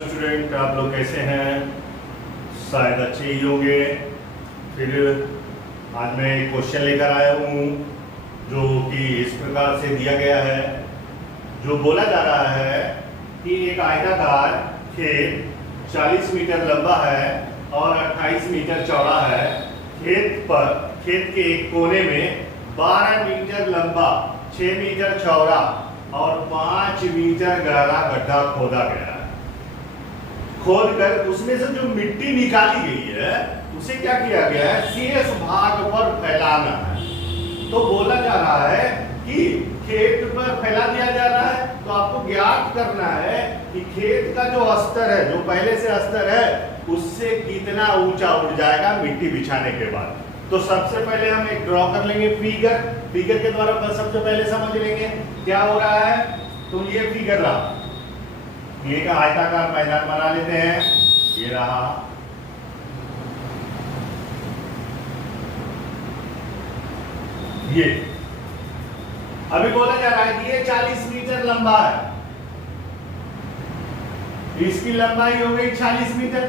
Student आप लोग कैसे हैं? शायद अच्छे ही होंगे। फिर आज मैं एक क्वेश्चन लेकर आया हूँ जो कि इस प्रकार से दिया गया है। जो बोला जा रहा है कि एक आयताकार खेत 40 मीटर लंबा है और 28 मीटर चौड़ा है। खेत के एक कोने में 12 मीटर लंबा, 6 मीटर चौड़ा और 5 मीटर गहरा गड्ढा खोदा गया है। खोदकर उसमें से जो मिट्टी निकाली गई है उसे क्या किया गया है, शेष भाग पर फैलाना है। तो बोला जा रहा है कि खेत पर फैला दिया जा रहा है, तो आपको ज्ञात करना है कि खेत का जो स्तर है, जो पहले से स्तर है, उससे कितना ऊंचा उठ जाएगा मिट्टी बिछाने के बाद। तो सबसे पहले हम एक ड्रॉ कर लेंगे फिगर के द्वारा सबसे पहले समझ लेंगे क्या हो रहा है। तो ये फिगर रहा, ये का आयताकार मैदान बना लेते हैं, ये रहा। ये अभी बोला जा रहा है कि ये 40 मीटर लंबा है, इसकी लंबाई हो गई 40 मीटर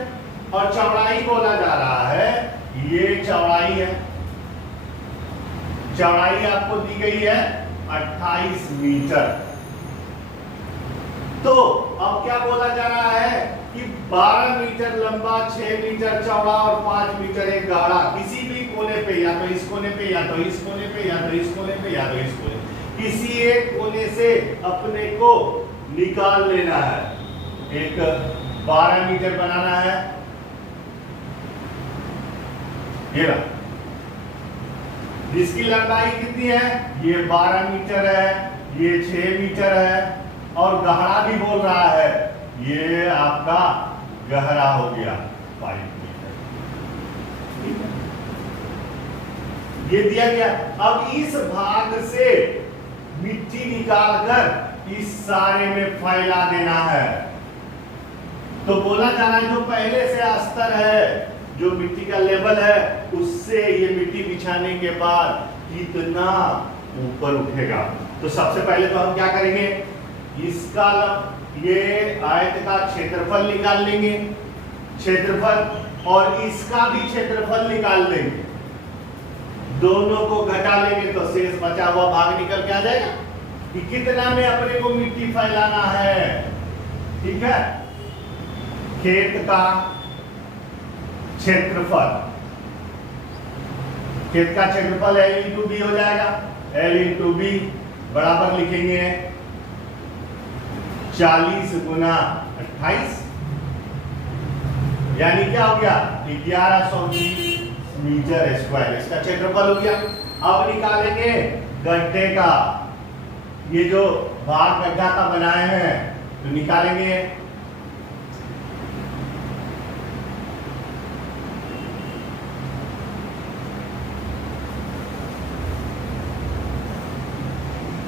और चौड़ाई बोला जा रहा है, ये चौड़ाई है। चौड़ाई आपको दी गई है 28 मीटर। तो अब क्या बोला जा रहा है कि 12 मीटर लंबा, 6 मीटर चौड़ा और 5 मीटर एक गहरा, किसी भी कोने पे, या तो इस कोने पे, या तो इस कोने पे, या तो इस कोने पे, या तो इस कोने, किसी एक कोने से अपने को निकाल लेना है। एक 12 मीटर बनाना है, ये रहा। जिसकी लंबाई कितनी है, ये 12 मीटर है, ये 6 मीटर है और गहरा भी बोल रहा है, ये आपका गहरा हो गया 5 मीटर। ये दिया गया। अब इस भाग से मिट्टी निकालकर इस सारे में फैला देना है। तो बोला जा रहा है जो पहले से स्तर है, जो मिट्टी का लेवल है, उससे ये मिट्टी बिछाने के बाद कितना ऊपर उठेगा। तो सबसे पहले तो हम क्या करेंगे, इसका ये आयत का क्षेत्रफल निकाल लेंगे, क्षेत्रफल, और इसका भी क्षेत्रफल निकाल लेंगे। दोनों को घटा लेंगे तो शेष बचा हुआ भाग निकल के आ जाएगा कि कितना में अपने को मिट्टी फैलाना है। ठीक है, खेत का क्षेत्रफल, खेत का क्षेत्रफल L इंटू बी हो जाएगा। L इंटू बी बराबर लिखेंगे 40 गुना 28, यानी क्या हो गया 1120 मीटर स्क्वायर, इसका क्षेत्रफल हो गया। अब निकालेंगे गड्ढे का, ये जो भाग गड्ढा का बनाए हैं, तो निकालेंगे।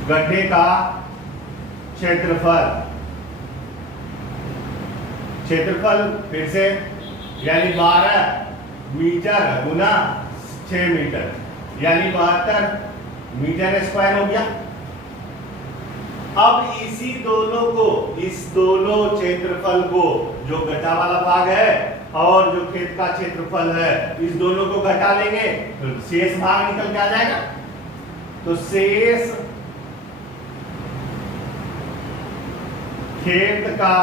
गड्ढे का क्षेत्रफल फिर से, यानी 12 मीटर गुना 6 मीटर, यानी 72 मीटर स्क्वायर हो गया। अब इसी दोनों को, इस दोनों क्षेत्रफल को, जो गड्ढा वाला भाग है और जो खेत का क्षेत्रफल है, इस दोनों को घटा लेंगे तो शेष भाग निकल के आ जाएगा। तो शेष खेत का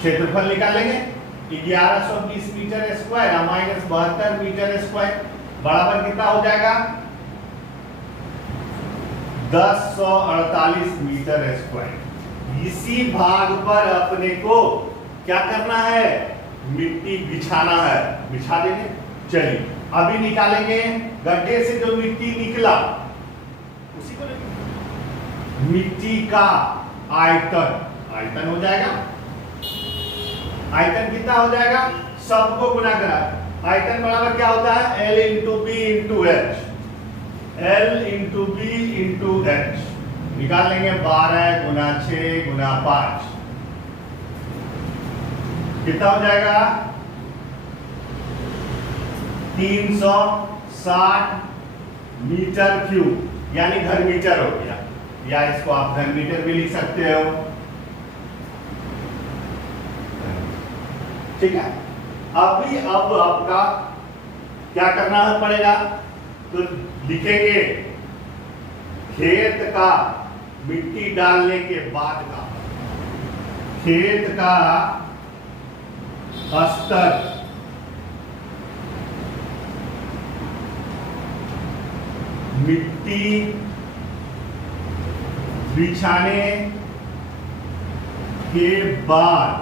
क्षेत्रफल निकालेंगे 1120 metre square minus 72 metre square बराबर कितना हो जाएगा 1048 मीटर स्क्वायर। इसी भाग पर अपने को क्या करना है, मिट्टी बिछाना है, बिछा देंगे। चलिए अभी निकालेंगे गड्ढे से जो मिट्टी निकला उसी को मिट्टी का आयतन हो जाएगा। आयतन कितना हो जाएगा, सबको गुना करा, आयतन बराबर क्या होता है L into B into H, L into B into H. निकाल लेंगे 12 गुना 6 गुना 5, कितना हो जाएगा 360 मीटर क्यूब, यानी घन मीटर हो गया। या इसको आप घन मीटर भी लिख सकते हो। ठीक है, अब आपका क्या करना पड़ेगा, तो लिखेंगे खेत का मिट्टी डालने के बाद का, खेत का स्तर मिट्टी बिछाने के बाद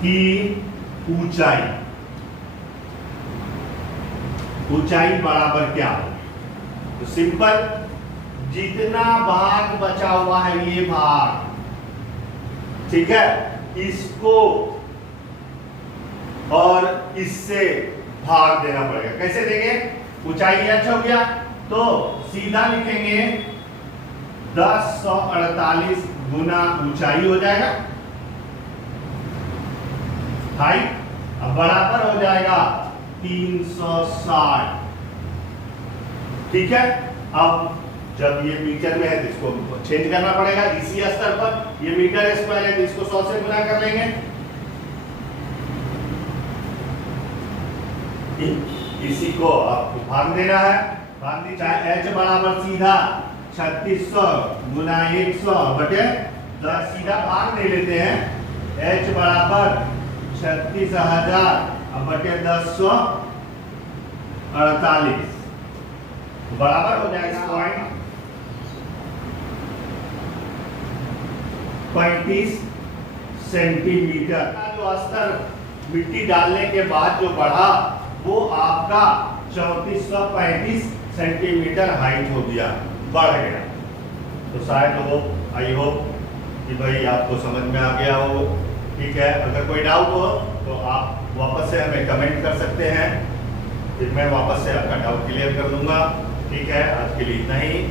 की ऊंचाई बराबर क्या हो। तो सिंपल, जितना भाग बचा हुआ है ये भाग, ठीक है, इसको और इससे भाग देना पड़ेगा। कैसे देंगे, ऊंचाई h हो गया तो सीधा लिखेंगे 1048 गुना ऊंचाई हो जाएगा, हाइट, अब बराबर हो जाएगा 360। ठीक है, अब जब ये मीटर में है तो इसको चेंज करना पड़ेगा इसी स्तर पर। ये मीटर स्क्वायर है तो इसको 100 से गुना कर लेंगे। इसी को आपको भाग देना है, भाग दी चाहे h बराबर सीधा 3600 गुना 100 बटे 10, सीधा भाग दे लेते हैं। h बराबर 36,000 बटे 1048 बराबर हो जाएगा 0.35 सेंटीमीटर। जो स्तर मिट्टी डालने के बाद जो बढ़ा वो आपका 3435 सेंटीमीटर हाइट हो गया, बढ़ गया। तो शायद हो, आई होप कि भाई आपको समझ में आ गया हो। ठीक है, अगर कोई डाउट हो तो आप वापस से हमें कमेंट कर सकते हैं, फिर मैं वापस से आपका डाउट क्लियर कर दूंगा। ठीक है, आज के लिए इतना ही।